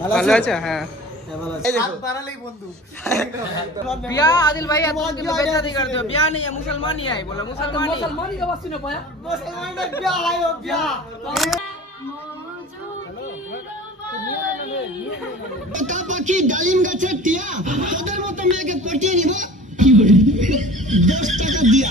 ভালো আছো? হ্যাঁ बिया आदिल भाई आपको बेइज्जती करते हो। बिया नहीं है, मुसलमान ही है। बोला मुसलमान ही का वास्ते न पाया। मुसलमान ने बिया आयो बिया। পাখি ডালিম গাছের টিয়া তোদের মতো মেয়েকে পটিয়ে নিব 10 টাকা দিয়া।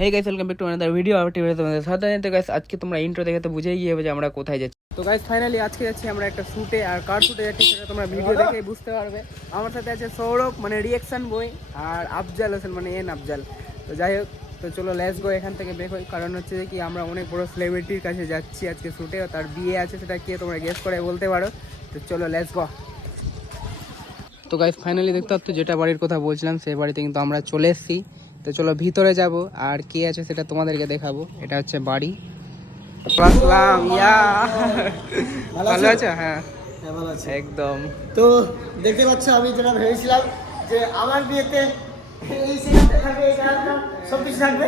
Hey guys welcome back to another video. আর টিভিতে তোমাদের সাথে তো গাইস আজকে তোমরা ইন্ট্রো দেখে তো বুঝেই গিয়েছো যে আমরা কোথায় যাচ্ছি। তো গাইস ফাইনালি আজকে যাচ্ছি আমরা একটা শুটে। আর কার শুটে যাচ্ছি সেটা তোমরা ভিডিও দেখেই বুঝতে পারবে। আমার সাথে আছে সৌরভ মানে রিঅ্যাকশন বই, আর আফজাল হোসেন মানে এন আফজাল। তো যাই হোক, তো চলো লেটস গো এখান থেকে বের হই। কারণ হচ্ছে কি আমরা অনেক বড় সেলিব্রিটির কাছে যাচ্ছি আজকে শুটে। তার বিয়ে আছে, সেটা কে তোমরা গেস করে বলতে পারো। তো চলো লেটস গো। তো গাইস ফাইনালি দেখতে পাচ্ছ যেটা বাড়ির কথা বলছিলাম সেই বাড়িতে কিন্তু আমরা চলে এসেছি। তো চলো ভিতরে যাব আর কে আছে সেটা তোমাদেরকে দেখাবো। এটা হচ্ছে বাড়ি। আসসালাম ইয়া ভালো আছো? হ্যাঁ ভালো আছি একদম। তো দেখতে পাচ্ছ আমি যেটা ভেবেছিলাম যে আমার বিয়েতে এই সিনেমাটা থাকবে, এই গানটা সব কিছু থাকবে,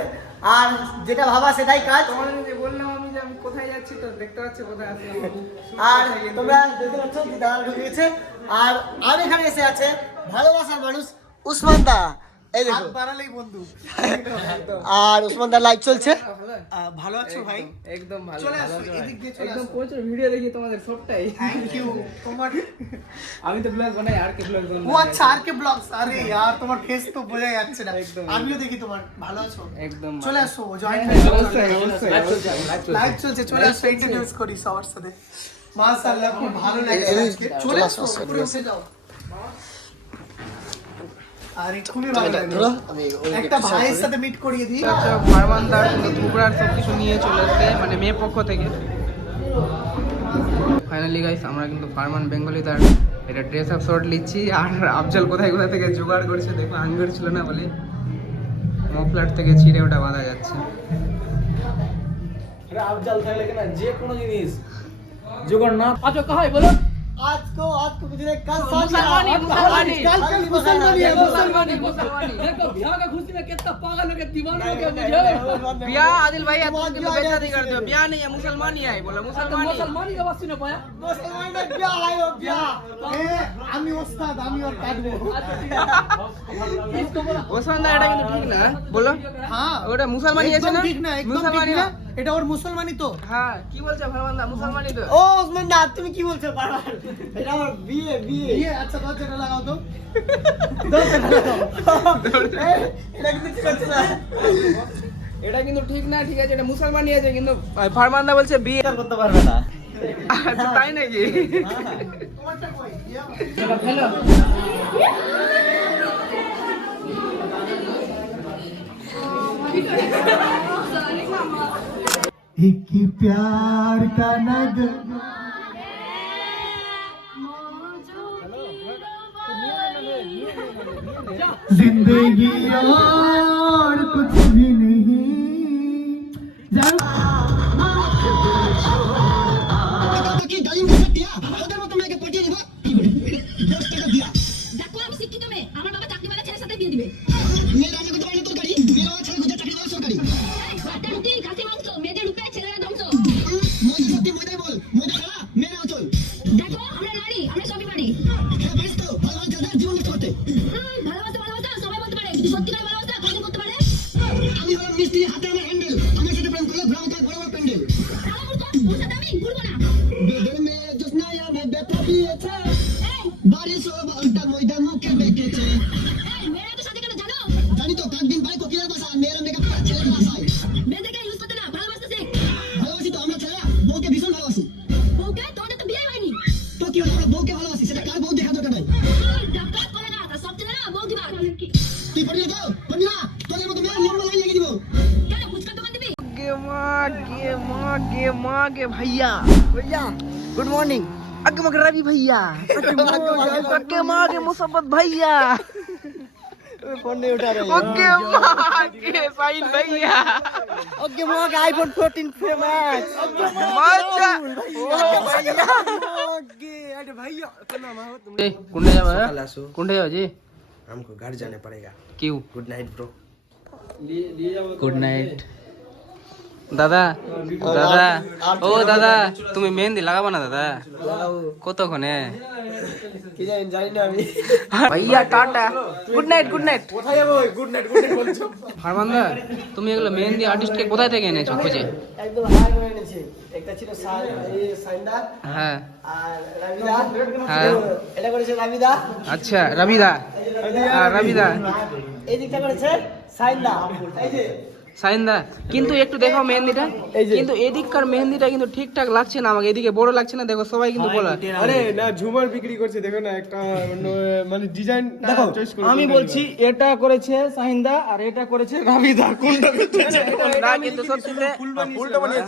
আর যেটা ভাবা সেটাই কাজ। তোমাদের যে বললাম আমি যে আমি কোথায় যাচ্ছি, তো দেখতে পাচ্ছ কোথায় আসলাম। আর তোমরা দেখতে পাচ্ছ কি দাঁড়া ঢুকিয়েছে। আর আমি এখানে এসে আছে ভালোবাসার মানুষ উসমান দা। এই দেখো বাড়ালেই বন্ধু। আর উসমান দা লাইভ চলছে। ভালো আছো ভাই? একদম ভালো। চলে আসো এদিক দিয়ে, চলে আসো। একদম প্রচুর ভিডিও দেখি তোমাদের সবটাই। Thank you. তোমার আমি তো ব্লগ বানাই, আর কে ব্লগ বানাই। ও আচ্ছা, আর কে ব্লগস। আরে यार তোমার ফেস তো বোঝা যাচ্ছে না। আমিও দেখি তোমার। ভালো আছো? একদম। চলে আসো, জয়েন হয়ে যাও। লাইভ চলছে, চলে আসো, ইন্টারভিউস করি সবার সাথে। মাশাআল্লাহ খুব ভালো লাগছে আজকে। চলে আসো, উপরে উঠে যাও। আর খুবই ভালো লাগলো। একটা ভাইয়ের সাথে মিট করিয়ে দিই। ফারমানদার ধুবড়ার সব কিছু নিয়ে চলে আসছে মানে মেয়ে পক্ষ থেকে। ফাইনালি গাইস আমরা কিন্তু ফারমান বেঙ্গলি তার এটা ড্রেস আপ শর্ট নিচ্ছি। আর আফজাল কোথায় কোথায় থেকে জোগাড় করছে দেখো, আঙ্গুর ছিল না বলে মফলার থেকে ছিঁড়ে ওটা বাঁধা যাচ্ছে। আফজাল থাকলে কেন যে কোনো জিনিস জোগাড় না। আচ্ছা কাহাই বলো आज को कुछ नहीं, कल मुसलमानी मुसलमानी देखो बिहार का खुशी में कितना पागल हो गया, दीवाना हो गया मुझे। बिया आदिल भाई आपको बेइज्जती करते हो। बिया नहीं है, मुसलमान ही है। बोला मुसलमानी का वास्ते न पाया। मुसलमान ने क्या आयो क्या ए আমি ওস্তাদ, আমি ওর কাটবো। इसको बोला ওসমান দা এটা কিন্তু ঠিক না, বলো। হ্যাঁ ওটা মুসলমানি আছে না? ঠিক না, একদম মুসলমানি ঠিক না। না। এটা ওর মুসলমানি তো। হ্যাঁ কি বলছো ফারমান দা? মুসলমানি তো। ও ওসমান দা তুমি কি বলছো বারবার? এটা আমার বিয়ে বিয়ে বিয়ে। আচ্ছা দরজাটা লাগাও তো। দরজাটা লাগাও। এটা কিন্তু ঠিক আছে না। এটা কিন্তু ঠিক না। ঠিক আছে, এটা মুসলমানি আছে, কিন্তু ফারমান দা বলছে বিয়ে করতে পারবে না। আচ্ছা তাই নাকি? তোমারটা কই? হ্যালো एक प्यार का नगमा जिंदगी और कुछ भी नहीं। ডালিম গাছের টিয়া তোদের মতো মেয়েকে পটিয়ে নিব 10 টাকা দিয়া। দেখো আমি শিক্ষিত মেয়ে, আমার বাবা চাকরিওয়ালা ছেলের সাথে বিয়ে দিবে। মেয়েরা আমি করতে পারি না তোর গাড়ি, মেয়েরা ছেলে খুঁজে চাকরি দেওয়া সরকারি। বাটা রুটি খাসি মাংস, মেয়েদের রূপে ছেলেরা ধ্বংস। ময়দা সত্যি ময়দাই বল, ময়দা খেলা মেয়েরা চল। দেখো আমরা নারী, আমরা সবই পারি। হ্যাঁ পারিস তো, ভালো ভালো ছেলেদের জীবন নষ্ট করতে। ভালোবাসা সবাই বলতে পারে, কিন্তু সত্যিকার ভালোবাসা কয়জন করতে পারে? আমি হলাম মিস্ত্রি, হাতে আমার হ্যান্ডেল, আমার সাথে প্রেম করলে ঘোরা মতো বড় বড় প্যান্ডেল। তাও বলতো, ওর সাথে আমি ঘুরবো না। বেদের মেয়ে জোসনায়া মে ব্যথা দিয়েছে, এই, বারিশ ও বলটা ময়দা মুখে বেঁকেছে। এই, মেয়েরা তো সাথে কেন জানো? জানি তো, কাক দিন ভাই কোকিলের বাসা, মেয়েরা মেকআপ করে ছেলের বাসায়। মেয়েদেরকে ইউজ করতে না, ভালোবাসতে শেখ। ভালোবাসি তো আমরা ছেলেরা, বউকে ভীষণ ভালোবাসি। বউকে তোমাদের তো বিয়ে হয়নি। তো কি হলো, আমরা বউকে ভালোবাসি, সেটা কার বউ দেখা দরকার নাই। ডাক্তার করে না, তার সব ছেলেরা বউ দিবা। তুই পড়ি না তো, পড়ি না, তোদের মতো মেয়ে লম্বা লাইন লেগে দিব। কেন ফুচকা দোকান দিবি? गे भैया भैया गुड मॉर्निंग। अगे मग रवि भैया, अगे माँ के मुसब्बत भैया, फोन नहीं उठा रहे। अगे माँ के साहिल भैया, ओके मां का आईफोन 14 प्रो मैक्स। मजा भैया ओके अरे भैया सुनो ना हो तुम कुंडे जाओ कुंडे जाओ जी। हमको घर जाने पड़ेगा। क्यों? Good night bro. Good night. দাদা দাদা ও দাদা তুমি মেহেন্দি লাগাবো না দাদা লাগাবো কতক্ষণে কি জানি জানি না আমি ভাইয়া tata good night good night কোথায় যাবো গুড নাইট বলছো ফারমানদা তুমি এগুলো মেহেন্দি আর্টিস্টকে কোথায় থেকে এনেছো খুঁজে একদম হাই করে এনেছি একটা ছিল সাইন্দা হ্যাঁ আর রবিদা হ্যাঁ। এটা করেছে রবিদা আচ্ছা রবিদা রবিদা এই দিকটা করেছে সাইন্দা এই যে সাইন্দা কিন্তু একটু দেখো মেহেন্দিটা কিন্তু এদিককার মেহেন্দিটা কিন্তু ঠিকঠাক লাগছে না আমাকে এদিকে বড় লাগছে না দেখো সবাই কিন্তু বলা আরে না ঝুমার বিক্রি করছে দেখো না একটা অন্য মানে ডিজাইন দেখো আমি বলছি এটা করেছে সাহিন্দা আর এটা করেছে রাবিদা কোনটা না কিন্তু সত্যিতে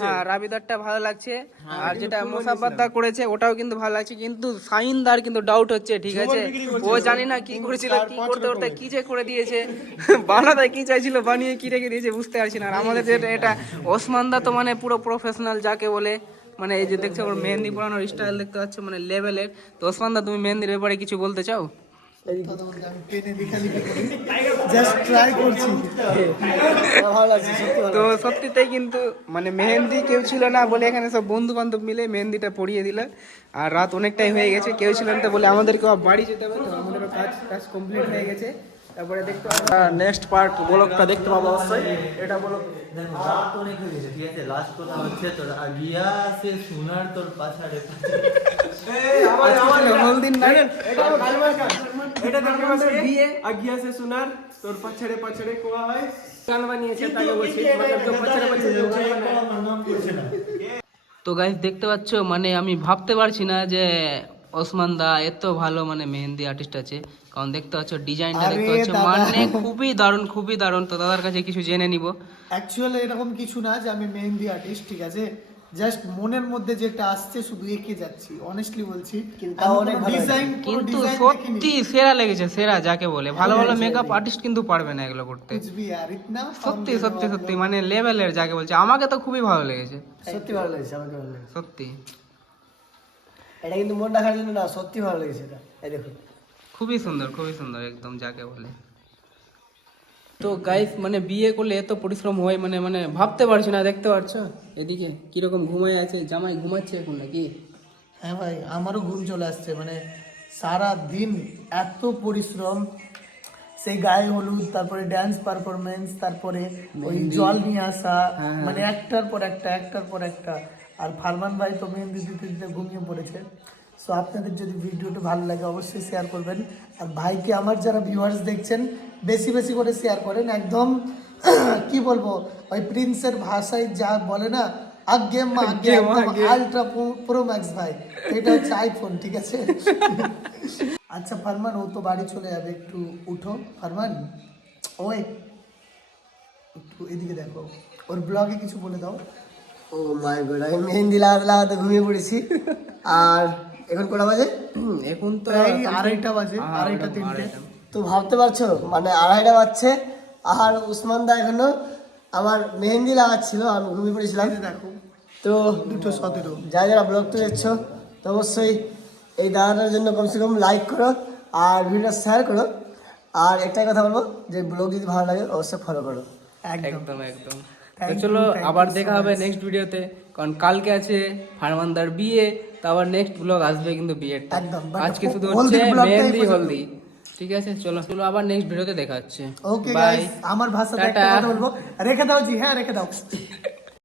হ্যাঁ রাবিদারটা ভালো লাগছে আর যেটা মোসাফাদ্দা করেছে ওটাও কিন্তু ভালো লাগছে কিন্তু সাইন্দার কিন্তু ডাউট হচ্ছে ঠিক আছে ও জানি না কি করেছিল কি করতে করতে কি যে করে দিয়েছে বানাতে কি চাইছিল বানিয়ে কি রেখে দিয়েছে বুঝতে পারছি না আর আমাদের যেটা এটা ওসমানদা তো মানে পুরো প্রফেশনাল যাকে বলে মানে এই যে দেখছো ওর মেহেন্দি পরানোর স্টাইল দেখতে পাচ্ছ মানে লেভেলের তো ওসমানদা তুমি মেহেন্দির ব্যাপারে কিছু বলতে চাও জাস্ট ট্রাই করছি ভালো লাগছে সত্যি ভালো তো সত্যিতেই কিন্তু মানে মেহেন্দি কেউ ছিল না বলে এখানে সব বন্ধু বান্ধব মিলে মেহেন্দিটা পরিয়ে দিল আর রাত অনেকটাই হয়ে গেছে কেউ ছিল না তো বলে আমাদেরকে বাড়ি যেতে হবে তো আমাদেরও কাজ কমপ্লিট হয়ে গেছে তারপরে দেখতে নেক্সট পার্ট ব্লগটা দেখতে পাবো অবশ্যই এটা বলো দেখো রাত তো অনেক হয়ে গেছে ঠিক আছে লাস্ট কথা হচ্ছে তোর আগিয়া সে সোনার তোর পাছাড়ে হলদিন না এটা দেখো বিয়ে আগিয়া সে সোনার তোর পাছড়ে পাছড়ে কোয়া হয় গান বানিয়েছে তাকে বলছি মানে তো পছরে পছরে নাম করছে না তো গাইস দেখতে পাচ্ছ মানে আমি ভাবতে পারছি না যে ওসমান দা এত ভালো মানে মেহেন্দি আর্টিস্ট আছে কারণ দেখতে পাচ্ছ ডিজাইনটা দেখতে পাচ্ছ মানে খুবই দারুণ তো দাদার কাছে কিছু জেনে নিব অ্যাকচুয়ালি এরকম কিছু না যে আমি মেহেন্দি আর্টিস্ট ঠিক আছে জাস্ট মনের মধ্যে যেটা আসছে শুধু এঁকে যাচ্ছি অনেস্টলি বলছি কিন্তু তাও অনেক ভালো ডিজাইন কিন্তু সত্যি সেরা লেগেছে সেরা যাকে বলে ভালো ভালো মেকআপ আর্টিস্ট কিন্তু পারবে না এগুলো করতে कुछ भी यार इतना সত্যি মানে লেভেলের যাকে বলছে আমাকে তো খুবই ভালো লেগেছে সত্যি ভালো লেগেছে আমাকে ভালো লেগেছে সত্যি এটা কিন্তু মন রাখার জন্য না সত্যি ভালো লেগেছে এটা এই দেখো খুবই সুন্দর একদম যাকে বলে তো গাইস মানে বিয়ে করলে এত পরিশ্রম হয় মানে মানে ভাবতে পারছি না দেখতে পাচ্ছ এদিকে কিরকম ঘুমায় আছে জামাই ঘুমাচ্ছে এখন নাকি হ্যাঁ ভাই আমারও ঘুম চলে আসছে মানে সারা দিন এত পরিশ্রম সেই গায়ে হলুদ তারপরে ড্যান্স পারফরমেন্স তারপরে ওই জল নিয়ে আসা মানে একটার পর একটা আর ফারমান ভাই তো মেহেন্দি দিতে দিতে ঘুমিয়ে পড়েছে সো আপনাদের যদি ভিডিওটা ভালো লাগে অবশ্যই শেয়ার করবেন আর ভাইকে আমার যারা ভিউয়ার্স দেখছেন বেশি বেশি করে শেয়ার করেন একদম কি বলবো ওই প্রিন্সের ভাষায় যা বলে না আগে আলট্রা প্রো ম্যাক্স ভাই এটা হচ্ছে আইফোন ঠিক আছে আচ্ছা ফারমান ও তো বাড়ি চলে যাবে একটু উঠো ফারমান ওই একটু এদিকে দেখো ওর ব্লগে কিছু বলে দাও ও মাই গড আমি মেহেন্দি লাগাতে ঘুমিয়ে পড়েছি আর এখন কটা বাজে এখন তো প্রায় 2:30 বাজে 2:30-3 তো ভাবতে পারছো মানে 2:30 বাজছে আর উসমান দা এখনো আমার মেহেন্দি লাগাচ্ছিল আমি ঘুমিয়ে পড়েছিলাম দেখো তো 2:17 যারা ব্লগটা দেখছো তো অবশ্যই এই দাদাটার জন্য কমসে কম লাইক করো আর ভিডিওটা শেয়ার করো আর একটাই কথা বলবো যে ব্লগ যদি ভালো লাগে অবশ্যই ফলো করো একদম একদম তো চলো আবার দেখা হবে নেক্সট ভিডিওতে কারণ কালকে আছে ফারমানদার বিয়ে তো আবার নেক্সট ব্লগ আসবে কিন্তু বিয়েরটা একদম, but আজকে শুধু হলদির হচ্ছে vlogটাই মেহেন্দি পর্যন্ত। হলদি ঠিক আছে চলো আবার নেক্সট ভিডিওতে দেখা হচ্ছে ওকে বাই গাইস আমার ভাষাতে একটা টাটা। কথা বলবো রেখে দাও জি হ্যাঁ রেখে দাও